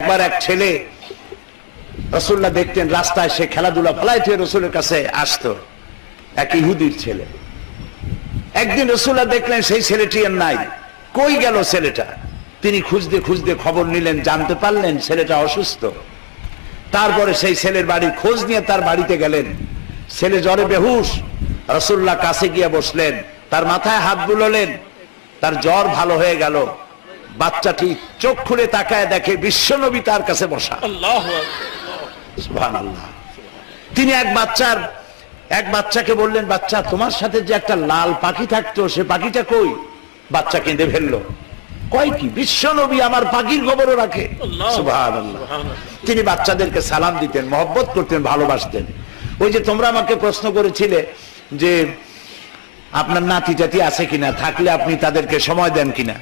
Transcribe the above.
একবার এক ছেলে রাসূলুল্লাহ দেখতেন রাস্তায় সে খেলাধুলা ফলাইতে রাসূলের কাছে আসতো, এক ইহুদির ছেলে। একদিন রাসূলুল্লাহ দেখলেন সেই ছেলেটি আর নাই, কই গেল ছেলেটা? তিনি খুঁজতে খুঁজতে খবর নিলেন, জানতে পারলেন ছেলেটা অসুস্থ। তারপরে সেই ছেলের বাড়ির খোঁজ নিয়ে তার বাড়িতে গেলেন। ছেলে জ্বরে বেহুশ। রাসূলুল্লাহ কাছে গিয়ে বসলেন, তার মাথায় হাত বুলালেন, তার জ্বর ভালো হয়ে গেল। বাচ্চাটি চোখ খুলে তাকায় দেখে বিশ্বনবী তার কাছে বসা। সুবহানাল্লাহ। তিনি এক বাচ্চাকে বললেন, বাচ্চা তোমার সাথে যে একটা লাল পাখি থাকতো সে পাখিটা কই? বাচ্চা কেঁদে ফেললো। কয় কি? বিশ্বনবী আমার পাখির খবরও রাখে। সুবহানাল্লাহ। তিনি বাচ্চাদেরকে সালাম দিতেন, মহব্বত করতেন, ভালোবাসতেন। ওই যে তোমরা আমাকে প্রশ্ন করেছিলে যে আপনার নাতি জাতি আছে কিনা, থাকলে আপনি তাদেরকে সময় দেন কিনা।